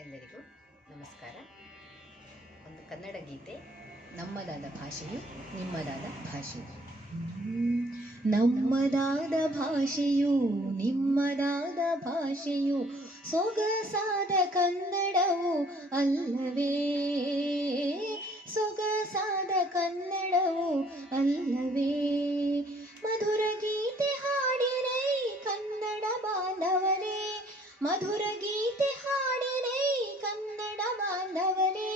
ಎಲ್ಲರಿಗೂ ನಮಸ್ಕಾರ. ಒಂದು ಕನ್ನಡ ಗೀತೆ, ನಮ್ಮದಾದ ಭಾಷೆಯು ನಿಮ್ಮದಾದ ಭಾಷೆಯು. ನಮ್ಮದಾದ ಭಾಷೆಯು ನಿಮ್ಮದಾದ ಭಾಷೆಯು, ಸೊಗಸಾದ ಕನ್ನಡವು ಅಲ್ಲವೇ, ಸೊಗಸಾದ ಕನ್ನಡವು ಅಲ್ಲವೇ. ಮಧುರ ಗೀತೆ ಹಾಡಿರೈ ಕನ್ನಡ ಬಾಂಧವರೇ, ಮಧುರ ಗೀತೆ ಹಾಡಿರೈ ಕನ್ನಡ ಬಾಂಧವರೇ.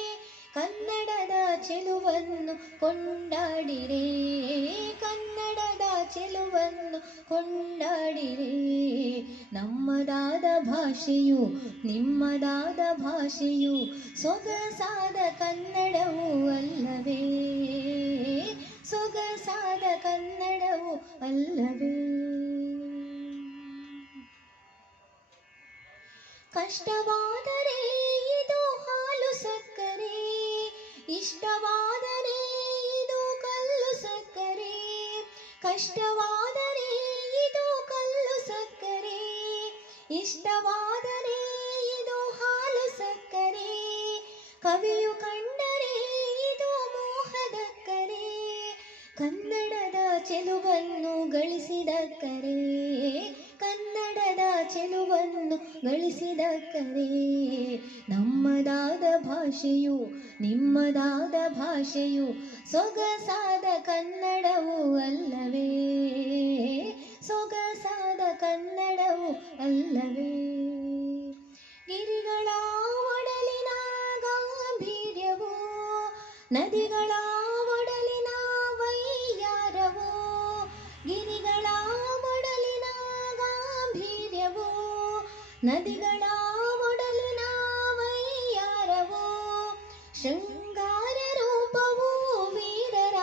ಕನ್ನಡದ ಚೆಲುವನ್ನು ಕೊಂಡಾಡಿರೇ, ಕನ್ನಡದ ಚೆಲುವನ್ನು ಕೊಂಡಾಡಿರೇ. ನಮ್ಮದಾದ ಭಾಷೆಯು ನಿಮ್ಮದಾದ ಭಾಷೆಯು, ಸೊಗಸಾದ ಕನ್ನಡವು ಅಲ್ಲವೇ, ಸೊಗಸಾದ ಕನ್ನಡವು ಅಲ್ಲವೇ. ಕಷ್ಟವಾದರೆ ಇದು ಹಾಲು ಸಕ್ಕರೆ, ಇಷ್ಟವಾದರೆ ಇದು ಕಲ್ಲು ಸಕ್ಕರೆ. ಕಷ್ಟವಾದರೆ ಇದು ಕಲ್ಲು ಸಕ್ಕರೆ, ಇಷ್ಟವಾದರೆ ಇದು ಹಾಲು ಸಕ್ಕರೆ. ಕವಿಯು ಕಂಡರೆ ಇದು ಮೋಹದಕ್ಕರೆ, ಕನ್ನಡದ ಚೆಲುವನ್ನು ಗಳಿಸಿದಕ್ಕರೆ, ಕನ್ನಡದ ಚೆಲುವನ್ನು ಗಳಿಸಿದಕ್ಕರೆ. ನಮ್ಮದಾದ ಭಾಷೆಯು ನಿಮ್ಮದಾದ ಭಾಷೆಯು, ಸೊಗಸಾದ ಕನ್ನಡವು ಅಲ್ಲವೇ, ಸೊಗಸಾದ ಕನ್ನಡವು ಅಲ್ಲವೇ. ಗಿರಿಗಳ ಒಡಲಿನ ಗಾಂಭೀರ್ಯವು, ನದಿಗಳ ಒಡಲಿನ ವೈಯಾರವು. ಗಿರಿಗಳ ಒಡಲಿನ ಗಾಂಭೀರ್ಯವು, ನದಿಗಳ ಒಡಲಿನ ವೈಯಾರವು. ಶೃಂಗಾರ ರೂಪವು ವೀರರ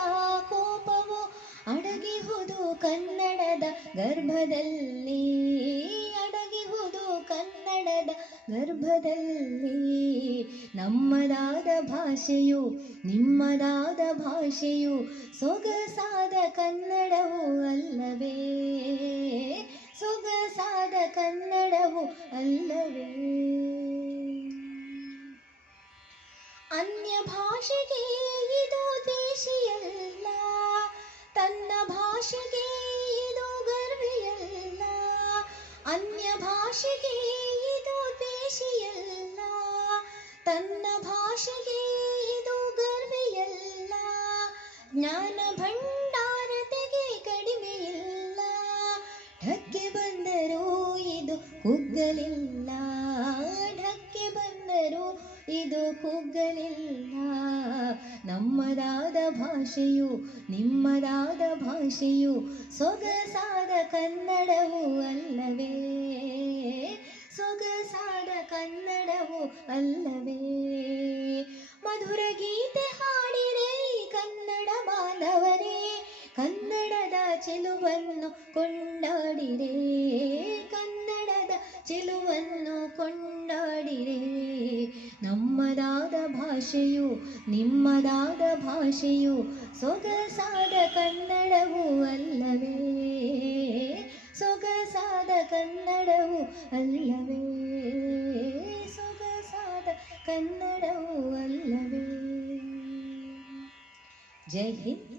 ಕೋಪವು, ಅಡಗಿಹುದು ಕನ್ನಡದ ಗರ್ಭದಲ್ಲಿ, ಅಡಗಿಹುದು ಕನ್ನಡದ ಗರ್ಭದಲ್ಲಿ. ನಮ್ಮದಾದ ಭಾಷೆಯು ನಿಮ್ಮದಾದ ಭಾಷೆಯು, ಸೊಗಸಾದ ಕನ್ನಡವು ಅಲ್ಲವೇ, ಸೊಗಸಾದ ಕನ್ನಡವು ಅಲ್ಲವೇ. ಅನ್ಯ ಭಾಷೆಗೆ ಇದು ದೇಶಿಯಲ್ಲ, ತನ್ನ ಭಾಷೆಗೆ ಇದು ಗರ್ವಿಯಲ್ಲ. ಅನ್ಯ ಭಾಷೆಗೆ ಇದು ದೇಶಿಯಲ್ಲ, ತನ್ನ ಭಾಷೆಗೆ ಇದು ಗರ್ವಿಯಲ್ಲ. ಜ್ಞಾನ ಭಂಡಾರತೆಗೆ ಕಡಿಮೆಯಿಲ್ಲ, ಢಕ್ಕೆ ಬಂದರೂ ಇದು ಕುಗ್ಗಲಿಲ್ಲ, ಢಕ್ಕೆ ಬಂದರೂ ಇದು ಕುಗ್ಗಲಿಲ್ಲ. ನಮ್ಮದಾದ ಭಾಷೆಯು ನಿಮ್ಮದಾದ ಭಾಷೆಯು, ಸೊಗಸಾದ ಕನ್ನಡವು ಅಲ್ಲವೇ, ಸೊಗಸಾದ ಕನ್ನಡವು ಅಲ್ಲವೇ. ಮಧುರ ಗೀತೆ ಹಾಡಿರೈ ಕನ್ನಡ ಬಾಂಧವರೇ, ಕನ್ನಡದ ಚೆಲುವನ್ನು ಕೊಂಡಾಡಿರೇ, ಕನ್ನಡದ ಚೆಲುವನ್ನು ಕೊಂಡಾಡಿರೇ. ನಮ್ಮದಾದ ಭಾಷೆಯು ನಿಮ್ಮದಾದ ಭಾಷೆಯು, ಸೊಗಸಾದ ಕನ್ನಡವು ಅಲ್ಲವೇ, ಸೊಗಸಾದ ಕನ್ನಡವು ಅಲ್ಲವೇ, ಸೊಗಸಾದ ಕನ್ನಡವು ಅಲ್ಲವೇ. ಜೈ ಹಿಂದ್.